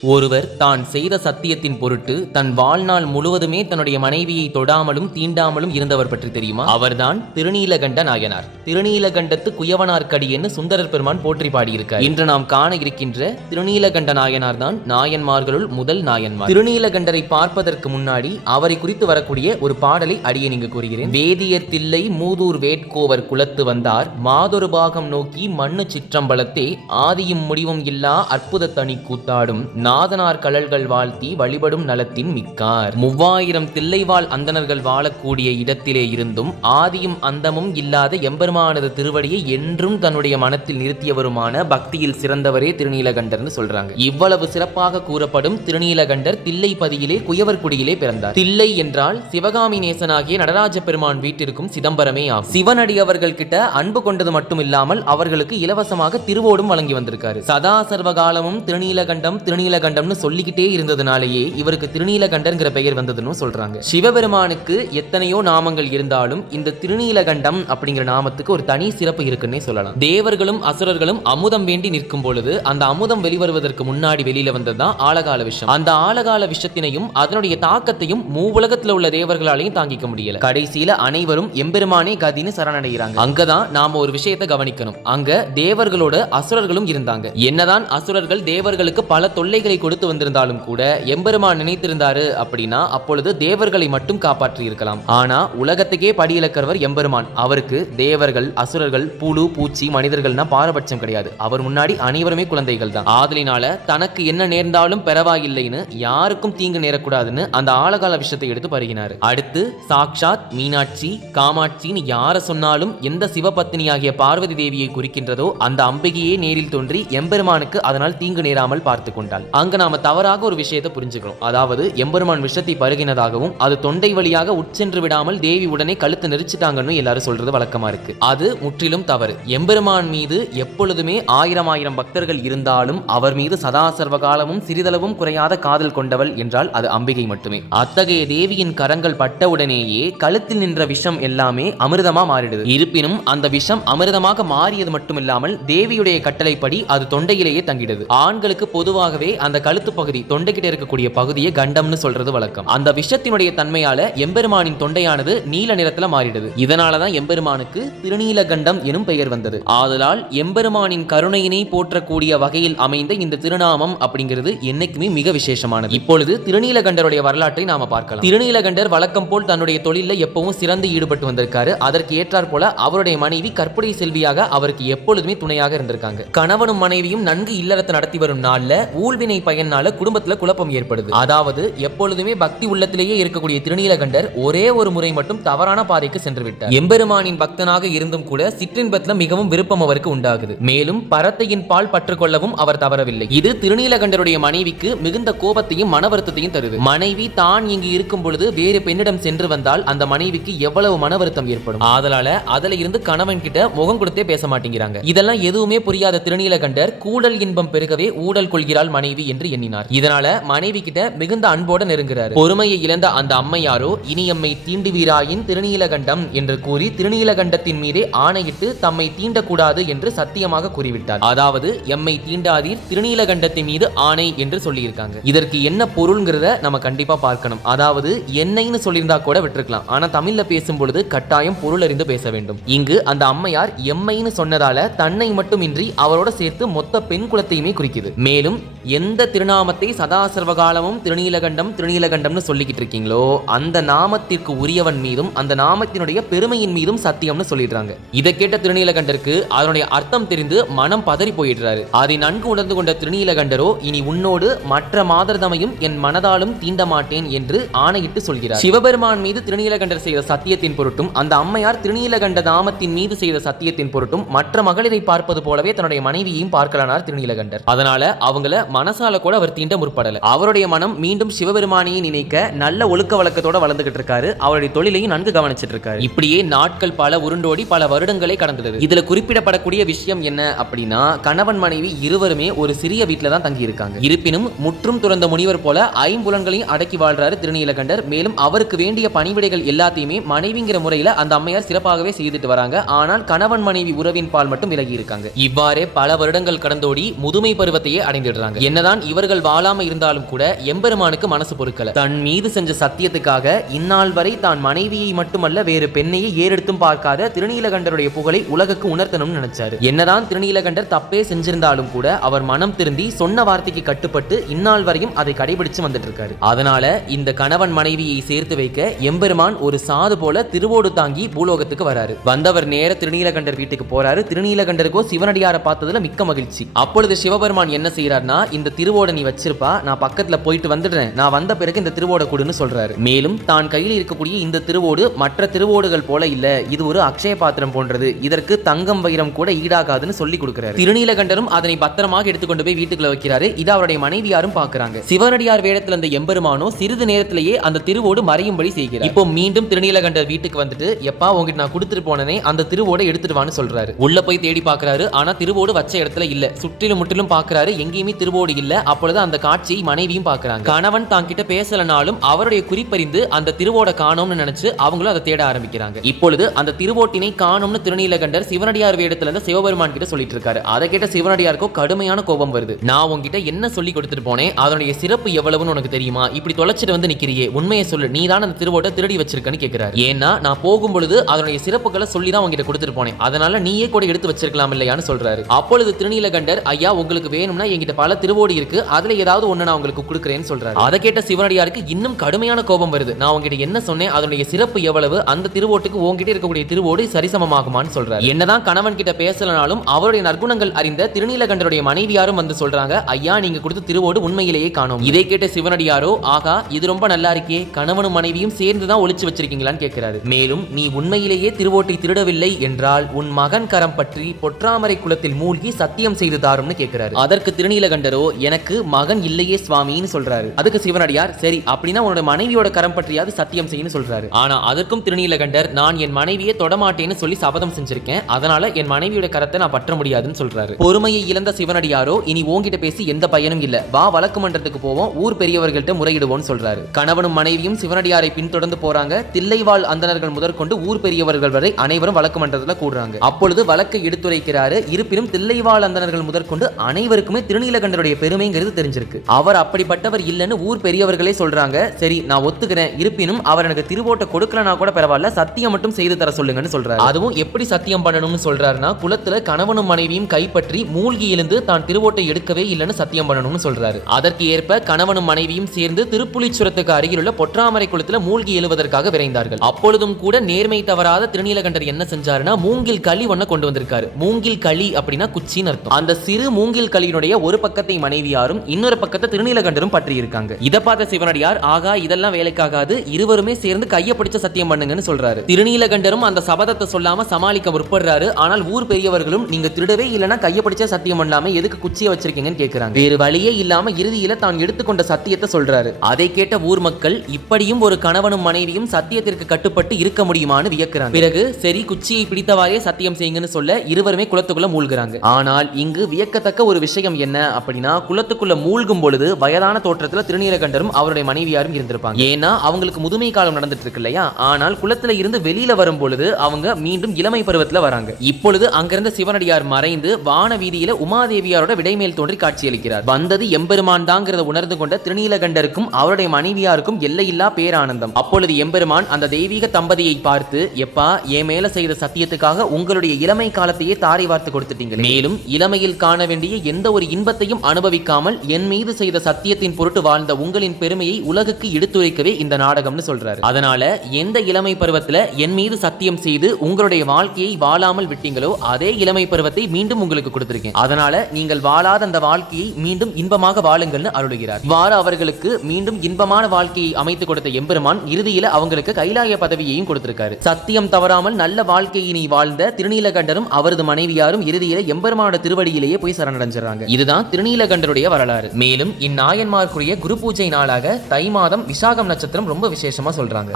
ஒருவர் தான் செய்த சத்தியத்தின் பொருட்டு தன் வாழ்நாள் முழுவதுமே தன்னுடைய மனைவியை தொடாமலும் தீண்டாமலும் இருந்தவர் பற்றி தெரியுமா? அவர்தான் திருநீலகண்ட நாயனார். திருநீலகண்டத்து குயவனார்க்கடியன்னு சுந்தரர் பெருமான் போற்றி பாடியிருக்கார். இன்று நாம் காண இருக்கின்ற திருநீலகண்ட நாயனார் தான் நாயன்மார்களுள் முதல் நாயன்மார். திருநீலகண்டரை பார்ப்பதற்கு முன்னாடி அவரை குறித்து வரக்கூடிய ஒரு பாடலை அடியே நீங்க கூறுகிறேன். வேதியர் தில்லை மூதூர் வேட்கோவர் குலத்து வந்தார் மாதொரு பாகம் நோக்கி மண்ணு சிற்றம்பலத்தே ஆதியும் முடிவும் இல்லா அற்புத தனி கூத்தாடும் நாதனார் கழல்கள் வாழ்த்தி வழிபடும் நலத்தின் மிக்கார். 3000 தில்லைவாழ் அந்தணர்கள் வாழக்கூடிய இடத்திலே இருந்தும் ஆதியும் அந்தமும் இல்லாத எம்பெருமானது திருவடியை என்றும் தன்னுடைய மனத்தில் நிறுத்தியவருமான பக்தியில் சிறந்தவரே திருநீலகண்டர்னு சொல்றாங்க. இவ்வளவு சிறப்பாக கூறப்படும் திருநீலகண்டர் தில்லைப்பதியிலே குயவர்குடியிலே பிறந்தார். தில்லை என்றால் சிவகாமி நேசனாகிய நடராஜ பெருமான் வீட்டிற்கும் சிதம்பரமே ஆகும். சிவனடி அவர்கள் கிட்ட அன்பு கொண்டது மட்டும் இல்லாமல் அவர்களுக்கு இலவசமாக திருவோடும் வழங்கி வந்திருக்காரு. சதா சர்வகாலமும் திருநீலகண்டம்னு சொல்லிக்கிட்டே இருந்ததுனாலேயே இவருக்கு திருநீலகண்டர்ங்கிற பெயர் வந்ததுன்னு சொல்றாங்க. சிவபெருமானுக்கு எத்தனையோ நாமங்கள் இருந்தாலும் இந்த திருநீலகண்டம் அப்படிங்கிற நாமத்துக்கு ஒரு தனி சிறப்பு இருக்குன்னே சொல்லலாம். தேவர்களும் அசுரர்களும் அமுதம் வேண்டி நிற்கும் பொழுது அந்த அமுதம் வெளிவருவதற்கு முன்னாடி வெளியில வந்ததுதான் ஆலகால விஷம். அந்த ஆலகால விஷத்தினையும் அதனுடைய தாக்கத்தையும் மூவுலகத்துல உள்ள தேவர்களாலையும் தாங்கிக்க முடியல. கடைசியில அனைவரும் எம்பெருமானே கதின்னு சரணடைகிறாங்க. அங்கதான் நாம ஒரு விஷயத்தை கவனிக்கணும். அங்க தேவர்களோட அசுரர்களும் இருந்தாங்க. என்னதான் அசுரர்கள் தேவர்களுக்கு பல தொல்லைகளை கொடுத்து வந்திருந்தாலும் கூட எம்பெருமான் நினைத்திருந்தாரு அப்படின்னா அப்பொழுது தேவர்களை மட்டும் காப்பாற்றி இருக்கலாம். ஆனா உலகத்துக்கே படியிலக்கிறவர் எம்பெருமான். அவருக்கு தேவர்கள் அசுரர்கள் புழு பூச்சி மனிதர்கள்னா பாரபட்சம் கிடையாது. அவர் முன்னாடி அனைவருமே குழந்தைகள் தான். ஆதலினால தனக்கு என்ன நேர்ந்தாலும் பெறவாயில்லைன்னு யாருக்கும் தீங்கு நேரக்கூடாதுன்னு அந்த ஆழகால விஷயத்தை எடுத்து பருகினார். அடுத்து சாக்ஷாத் மீனாட்சி காமாட்சின்னு யார சொன்னாலும் எந்த சிவபத்தினியாகிய பார்வதி தேவியை குறிக்கின்றதோ அந்த அம்பிகையே நேரில் தோன்றி எம்பெருமானுக்கு அதனால் தீங்கு நேராமல் பார்த்து கொண்டாள். அங்க நாம தவறாக ஒரு விஷயத்தை புரிஞ்சுக்கிறோம். அதாவது எம்பெருமான் விஷத்தை பருகினதாகவும் அது தொண்டை வழியாக உட்சென்று விடாமல் தேவி உடனே கழுத்து நெரிச்சிட்டாங்கன்னு எல்லாரும் சொல்றது வழக்கமா இருக்கு. அது முற்றிலும் தவறு. எம்பெருமான் மீது எப்பொழுதுமே ஆயிரம் பக்தர்கள் இருந்தாலும் அவர் மீது சதா சர்வகாலமும் சிறிதளவும் குறையாத காதல் கொண்டவள் என்றால் அது அம்பிகை மட்டுமே. அத்தகைய தேவியின் கரங்கள் பட்டவுடனேயே கழுத்தில் நின்ற விஷம் எல்லாமே அமிர்தமா மாறிடுது. இருப்பினும் அந்த விஷம் அமிர்தமாக மாறியது மட்டுமில்லாமல் தேவியுடைய கட்டளைப்படி அது தொண்டையிலேயே தங்கிடுது. ஆண்களுக்கு பொதுவாகவே அந்த கழுத்து பகுதி தொண்டைக்கிட்ட இருக்கக்கூடிய பகுதியை கண்டம்னு சொல்றது வழக்கம். அந்த விஷத்தினுடைய தன்மையால எம்பெருமானின் தொண்டையானது நீல நிறத்துல மாறிடுது. இதனாலதான் எம்பெருமானுக்கு திருநீலகண்டம் எனும் பெயர் வந்தது. ஆதலால் எம்பெருமானின் கருணையினை போற்றக்கூடிய வகையில் அமைந்த இந்த திருநாமம் அப்படிங்கிறது என்னைக்குமே மிக விசேஷமானது. இப்பொழுது திருநீலகண்டருடைய வரலாற்றை நாம பார்க்கலாம். திருநீலகண்டர் வழக்கம் போல் தன்னுடைய தொழில எப்பவும் சிறந்து ஈடுபட்டு வந்திருக்காரு. அதற்கு ஏற்றாற் போல அவருடைய மனைவி கற்புடை செல்வியாக அவருக்கு எப்பொழுதுமே துணையாக இருந்திருக்காங்க. கணவனும் மனைவியும் நன்கு இல்லறத்தை நடத்தி வரும் நாள்ல ஊழ்வினை பயனால குடும்பத்துல குழப்பம் ஏற்படுது. அதாவது எப்பொழுதுமே பக்தி உள்ளத்திலேயே இருக்கக்கூடிய திருநீலகண்டர் ஒரே ஒரு முறை மட்டும் தவறான பாதைக்கு சென்று விட்டார். எம்பெருமானின் பக்தனாக இருந்தும் கூட சிற்றின்பத்துல மிகவும் விருப்பம் அவருக்கு உண்டாகுது. மேலும் பரத்தையின் பால் பற்றுக்கொள்ளவும் அவர் தவறவில்லை. இது திருநீலகண்டருடைய மனைவிக்கு மிகுந்த கோபத்தையும் மன வருத்தத்தையும் தருது. மனைவி தான் இங்கு இருக்கும் பொழுது வேறு பெண்ணிடம் சென்று வந்தால் அந்த மனைவிக்கு எவ்வளவு மன வருத்தம் ஏற்படும். ஆதலால அதுல இருந்து கணவன் கிட்ட முகம் கொடுத்தே பேச மாட்டேங்கிறாங்க. இதெல்லாம் எதுவுமே புரியாத திருநீலகண்டர் கூடல் இன்பம் பெருகவே ஊடல் கொள்கிறாள் மனைவி என்று எண்ணினார். இதனால மனைவி கிட்ட மிகுந்த அன்போட நெருங்குறாரு. பொறுமையை இழந்த அந்த அம்மையாரோ இனி எம்மை தீண்டுவீராயின் திருநீலகண்டம் என்று கூறி திருநீலகண்டத்தின் மீதே ஆணையிட்டு தம்மை தீண்டக்கூடாது என்று சத்தியமாக கூறிவிட்டார். அதாவது எம்மை தீண்டாதீர் திருநீலகண்டத்தின் மீது ஆணை என்று சொல்லியிருக்காங்க. இதற்கு என்ன பொருள்ங்கிறத நம்ம கண்டிப்பா பார்க்கணும். அதாவது என்னைன்னு சொல்லியிருந்தா கூட விட்டுருக்கலாம். ஆனா தமிழ்ல பேசும் பொழுது கட்டாயம் பொருள் அறிந்து பேச வேண்டும். இங்கு அந்த அம்மையார் எம்மைன்னு சொன்னதால தன்னை மட்டுமின்றி அவரோட சேர்த்து மொத்த பெண் குலத்தையுமே குறிக்குது. மேலும் எந்த திருநாமத்தை சதா சர்வகாலமும் திருநீலகண்டம்னு சொல்லிக்கிட்டு இருக்கீங்களோ அந்த நாமத்திற்கு உரியவன் மீதும் அந்த நாமத்தினுடைய பெருமையின் மீதும் சத்தியம்னு சொல்லிடுறாங்க. இதை கேட்ட திருநீலகண்டருக்கு அதனுடைய அர்த்தம் தெரிந்து மனம் பதறி போயிடுறாரு. அதை நன்கு உணர்ந்து கொண்ட திருநீலகண்டரோ இனி உன்னோடு மற்ற மாதர்தமையும் என் மனதாலும் தீண்ட மாட்டேன் என்று ஆணையிட்டு சொல்கிறார். சிவபெருமான் மீது திருநீலகண்டர் செய்த சத்தியத்தின் பொருட்டும் அந்த அம்மையார் திருநீலகண்ட நாமத்தின் மீது செய்த சத்தியத்தின் பொருட்டும் மற்ற மகளிரை பார்ப்பது போலவே தன்னுடைய மனைவியையும் பார்க்கலானார் திருநீலகண்டர். அதனால அவங்கள மனசால கூட அவர் தீண்ட முற்படல. அவருடைய மனம் மீண்டும் சிவபெருமானியை நினைக்க நல்ல ஒழுக்க வழக்கத்தோட வளர்ந்துகிட்டு இருக்காரு. அவருடைய தொழிலையும் நன்கு கவனிச்சிட்டு இருக்காரு. இப்படியே நாட்கள் பல உருண்டோடி பல வருடங்களை கடந்தது. இதுல குறிப்பிடப்படக்கூடிய விஷயம் என்ன அப்படின்னா கணவன் மனைவி இருவருமே ஒரு சிறிய வீட்டுல தான் தங்கி இருக்காங்க. இருப்பினும் முற்றும் துறந்த முனிவர் போல ஐம்புலன்களையும் அடக்கி வாழ்றாரு திருநீலகண்டர். மேலும் அவருக்கு வேண்டிய பணிவிடைகள் எல்லாத்தையுமே மனைவிங்கிற முறையில அந்த அம்மையார் சிறப்பாகவே செய்துட்டு வராங்க. ஆனால் கணவன் மனைவி உறவின் பால் மட்டும் விலகி இருக்காங்க. இவ்வாறே பல வருடங்கள் கடந்தோடி முதுமை பருவத்தையே அடைந்துடுறாங்க. என்னதான் என்னதான் இவர்கள் வாழாம இருந்தாலும் கூட எம்பெருமானுக்கு மனசு பொறுக்கல. தன் மீது செஞ்ச சத்தியத்துக்காக இந்நாள் வரை தான் மனைவியை மட்டுமல்ல வேறு பெண்ணையை ஏறெடுத்தும் பார்க்காத திருநீலகண்டருடைய புகழை உலகுக்கு உணர்த்தணும்னு நினைச்சாரு. என்னதான் திருநீலகண்டர் தப்பே செஞ்சிருந்தாலும் கூட அவர் மனம் திருந்தி சொன்ன வார்த்தைக்கு கட்டுப்பட்டு இந்நாள் வரையும் அதை கடைபிடிச்சு வந்துட்டு இருக்காரு. அதனால இந்த கணவன் மனைவியை சேர்த்து வைக்க எம்பெருமான் ஒரு சாது போல திருவோடு தாங்கி பூலோகத்துக்கு வராரு. வந்தவர் நேர திருநீலகண்டர் வீட்டுக்கு போறாரு. திருநீலகண்டருக்கோ சிவனடியாரை பார்த்ததுல மிக்க மகிழ்ச்சி. அப்பொழுது சிவபெருமான் என்ன செய்யறாருன்னா, இந்த திருவோட நீ வச்சிருப்பா, நான் பக்கத்துல போயிட்டு வந்துடுறேன், நான் வந்த பிறகு இந்த திருவோட கொடுன்னு சொல்றாரு. மேலும் தான் கையில் இருக்கக்கூடிய இந்த திருவோடு மற்ற திருவோடுகள் போல இல்ல, இது ஒரு அக்ஷய பாத்திரம் போன்றது, இதற்கு தங்கம் வைரம் கூட ஈடாகாதுன்னு சொல்லி கொடுக்கிறாரு. திருநீலகண்டரும் அதனை பத்திரமாக எடுத்துக்கொண்டு போய் வீட்டுக்குள்ள வைக்கிறாரு. இது அவருடைய மனைவியாரும் பாக்குறாங்க. சிவனடியார் வேடத்தில் அந்த எம்பெருமானோ சிறிது நேரத்திலேயே அந்த திருவோடு மறையும்படி செய்கிறார். இப்போ மீண்டும் திருநீலகண்டர் வீட்டுக்கு வந்துட்டு, எப்பா உங்ககிட்ட நான் கொடுத்துட்டு போனனே அந்த திருவோட எடுத்துட்டு வான்னு சொல்றாரு. உள்ள போய் தேடி பாக்குறாரு. ஆனா திருவோடு வச்ச இடத்துல இல்ல. சுற்றிலும் முற்றிலும் பாக்குறாரு, எங்கேயுமே திருவோடு இல்ல. அப்பொழுது அந்த காட்சியை மனைவியும் பாக்குறாங்க. கணவன் தாங்கிட்ட பேசலனாலும் அவருடைய குறிப்பறிந்து அந்த திருவோட காணோம்னு நினைச்சு அவங்களும் அதை தேட ஆரம்பிக்கிறாங்க. இப்பொழுது அந்த திருவோட்டினை காணோம்னு திருநீலகண்டர் சிவனடியார் வேடத்துல இருந்து சிவபெருமான் கிட்ட சொல்லிட்டு இருக்காரு. அதை கேட்ட சிவனடியாருக்கோ கடுமையான கோபம் வருது. நான் உங்ககிட்ட என்ன சொல்லி கொடுத்துட்டு போனேன், அதனுடைய சிறப்பு எவ்வளவுன்னு உனக்கு தெரியுமா? இப்படி தொலைச்சிட்டு வந்து நிக்கிறியே, உண்மையை சொல்லு, நீ தான் அந்த திருவோட்டை திருடி வச்சிருக்கன்னு கேட்கிறாரு. ஏன்னா நான் போகும்பொழுது அதனுடைய சிறப்புகளை சொல்லி தான் உங்ககிட்ட கொடுத்துட்டு போனேன், அதனால நீயே கூட எடுத்து வச்சிருக்கலாம் இல்லையான்னு சொல்றாரு. அப்பொழுது திருநீலகண்டர், ஐயா உங்களுக்கு வேணும்னா என்கிட்ட பல திருவோடு இருக்கு, அதுல ஏதாவது ஒண்ணு நான் உங்களுக்கு கொடுக்குறேன்னு சொல்றாரு. அதை கேட்ட சிவனடியாருக்கு இன்னும் கடுமையான கோபம் வருது. நான் உங்ககிட்ட என்ன சொன்னேன், அதனுடைய சிறப்பு எவ்வளவு, அந்த திருவோட்டுக்கு உங்ககிட்ட இருக்கக்கூடிய திருவோடு சரிசமமாகுமான்னு சொல்றாரு. என்னதான் கணவன் கிட்ட பேசலனாலும் அவருடைய நற்குணங்கள் அறிந்த திருநீலகண்டருடைய மனைவியாரும் வந்து சொல்றாங்க, ஐயா நீங்க கொடுத்த திருவோடு உண்மையிலேயே காணோம். இதை கேட்ட சிவனடியாரோ, ஆகா இது ரொம்ப நல்லா இருக்கே, கணவனும் மனைவியும் சேர்ந்துதான் ஒளிச்சு வச்சிருக்கீங்களான்னு கேட்கிறாரு. மேலும் நீ உண்மையிலேயே திருவோட்டை திருடவில்லை என்றால் உன் மகன் கரம் பற்றி பொற்றாமரை குளத்தில் மூழ்கி சத்தியம் செய்து தாரும்னு கேட்கிறாரு. அதற்கு திருநீலகண்டரோ, எனக்கு மகன் இல்லையே சுவாமின்னு சொல்றாரு. அதுக்கு சிவனடியார், சரி அப்படின்னா உன்னோட மனைவியோட கரம் பற்றியாவது சத்தியம் செய்யன்னு சொல்றாரு. ஆனா அதற்கும் திருநீலகண்டர், நான் என் மனைவியை தொடமாட்டேன்னு சொல்லி சபதம் செஞ்சிருக்கேன், அதனால என் மனைவியோட கரத்தை நான் பற்ற முடியாதுன்னு சொல்றாரு. பொறுமையை இழந்த சிவனடியாரோ, இனி உன்கிட்ட பேசி எந்த பயனும் இல்ல, வா வழக்கு மன்றத்துக்கு போவோம், ஊர் பெரியவர்கள்ட்ட முறையிடுவோம்னு சொல்றாரு. கணவனும் மனைவியும் சிவனடியாரை பின்தொடர்ந்து போறாங்க. தில்லைவாழ் அந்தணர்கள் முதற்கொண்டு ஊர் பெரியவர்கள் வரை அனைவரும் வழக்கு மன்றத்துல கூடுறாங்க. அப்பொழுது வழக்கை எடுத்துரைக்கிறாரு. இருப்பினும் தில்லைவாழ் அந்தணர்கள் முதற்கொண்டு அனைவருக்குமே திருநீலகண்டருடைய பெருமைங்கிறது தெரிஞ்சிருக்கு. அவர் அப்படிப்பட்டவர் இல்லைன்னு ஊர் பெரியவர்களே சொல்றாங்க. சரி நான் ஒத்துக்கிறேன், இருப்பினும் அவர் எனக்கு திருவோட்டை கொடுக்கலனா கூட பரவாயில்ல, சத்தியம் மட்டும் செய்து தர சொல்லுங்கன்னு சொல்றாரு. அதுவும் எப்படி சத்தியம் பண்ணணும்னு சொல்றாருன்னா, குளத்துல கணவனும் மனைவியும் கைப்பற்றி மூழ்கி எழுந்து தான் திருவோட்டை எடுக்கவே இல்லைன்னு சத்தியம் பண்ணணும்னு சொல்றாரு. அதற்கு ஏற்ப கணவனும் மனைவியும் சேர்ந்து திருப்புலிச்சுரத்துக்கு அருகில் உள்ள பொற்றாமரை குளத்துல மூழ்கி எழுவதற்காக விரைந்தார்கள். அப்பொழுதும் கூட நேர்மை தவறாத திருநீலகண்டர் என்ன செஞ்சாருன்னா, மூங்கில் களி ஒன்ன கொண்டு வந்திருக்காரு. மூங்கில் களி அப்படின்னா குச்சின்னு அர்த்தம். அந்த சிறு மூங்கில் களியினுடைய ஒரு பக்கத்தை மனைவியாரும் இன்னொரு பக்கத்தை திருநீலகண்டரும் பற்றி இருக்காங்க. இதை பார்த்த சிவனடியார், ஆகா இதெல்லாம் வேலைக்காகாது, இருவருமே சேர்ந்து கையை பிடிச்ச சத்தியம் பண்ணுங்கன்னு சொல்றாரு. திருநீலகண்டரும் அந்த சபதத்தை சொல்லாம சமாளிக்க முற்படுறாரு. ஆனால் ஊர் பெரியவர்களும், நீங்க திருடவே இல்லைன்னா கையை பிடிச்ச சத்தியம் பண்ணாம எதுக்கு குச்சியை வச்சிருக்கீங்கன்னு கேட்கிறாங்க. வேறு வழியே இல்லாம இறுதியில தான் எடுத்துக்கொண்ட சத்தியத்தை சொல்றாரு. அதை கேட்ட ஊர் மக்கள், இப்படியும் ஒரு கணவனும் மனைவியும் சத்தியத்திற்கு கட்டுப்பட்டு இருக்க முடியுமான்னு வியக்கிறாங்க. பிறகு சரி குச்சியை பிடித்தவாறே சத்தியம் செய்யுங்கன்னு சொல்ல இருவருமே குளத்துக்குள்ள மூழ்கிறாங்க. ஆனால் இங்கு வியக்கத்தக்க ஒரு விஷயம் என்ன அப்படின்னா, குளத்துக்குள்ள மூழ்கும் பொழுது வயதான தோற்றத்துல திருநீலகண்டரும் அவருடைய மனைவியாரும் இருந்திருப்பாங்க. ஏன்னா அவங்களுக்கு முதுமை காலம் நடந்துட்டு இருக்கு இல்லையா. ஆனால் குளத்துல இருந்து வெளியில வரும் பொழுது அவங்க மீண்டும் இளமை பருவத்துல வராங்க. இப்பொழுது அங்கிருந்த சிவனடியார் மறைந்து வான வீதியில உமாதேவியாரோட விடைமேல் தோன்றி காட்சியளிக்கிறார். வந்தது எம்பெருமான் தாங்கிறத உணர்ந்து கொண்ட திருநீலகண்டருக்கும் அவருடைய மனைவியாருக்கும் எல்லையில்லா பேரானந்தம். அப்பொழுது எம்பெருமான் அந்த தெய்வீக தம்பதியை பார்த்து, எப்பா என் மேல செய்த சத்தியத்துக்காக உங்களுடைய இளமை காலத்தையே தாரை வார்த்து கொடுத்துட்டீங்க, மேலும் இளமையில் காண வேண்டிய எந்த ஒரு இன்பத்தையும் அனுபவிக்காமல் என் மீது செய்த சத்தியத்தின் பொருட்டு வாழ்ந்த உங்களின் பெருமையை உலகுக்கு எடுத்துரைக்கவே இந்த நாடகம்னு சொல்றாரு. அதனால எந்த இளமை பருவத்துல என் மீது சத்தியம் செய்து உங்களுடைய வாழ்க்கையை வாழாமல் விட்டீங்களோ அதே இளமை பருவத்தை மீண்டும் உங்களுக்கு கொடுத்திருக்கேன். அதனால நீங்கள் வாழாத அந்த வாழ்க்கையை மீண்டும் இன்பமாக வாழுங்கள்னு அருளுகிறார். இவ்வாறு அவர்களுக்கு மீண்டும் இன்பமான வாழ்க்கையை அமைத்து கொடுத்த எம்பெருமான் இறுதியில அவங்களுக்கு கைலாய பதவியையும் கொடுத்திருக்காரு. சத்தியம் தவறாமல் நல்ல வாழ்க்கையினை வாழ்ந்த திருநீலகண்டரும் அவரது மனைவியாரும் இறுதியில எம்பெருமானோட திருவடியிலேயே போய் சரணடைஞ்சிடறாங்க. இதுதான் திருநீலகண்டருடைய வரலாறு. மேலும் இந்நாயன்மார்க்குரிய குரு பூஜை நாளாக தை மாதம் விசாகம் நட்சத்திரம் ரொம்ப விசேஷமா சொல்றாங்க.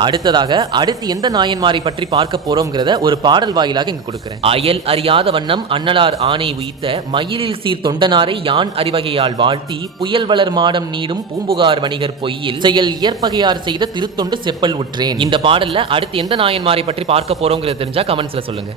அடுத்து எந்த நாயன்மாரை பற்றி பார்க்க போறோம்ங்கிறத ஒரு பாடல் வாயிலாக இங்க கொடுக்கிறேன். அயல் அறியாத வண்ணம் அண்ணலார் ஆணை உயித்த மயிலில் சீர் தொண்டனாரை யான் அறிவகையால் வாழ்த்தி புயல் வளர் மாடம் நீடும் பூம்புகார் வணிகர் பொய்யில் செயல் இயற்பகையார் செய்த திருத்தொண்டு செப்பல் உற்றேன். இந்த பாடல்ல அடுத்து எந்த நாயன்மாரை பற்றி பார்க்க போறோம்ங்கிறத தெரிஞ்சா கமெண்ட்ஸ்ல சொல்லுங்க.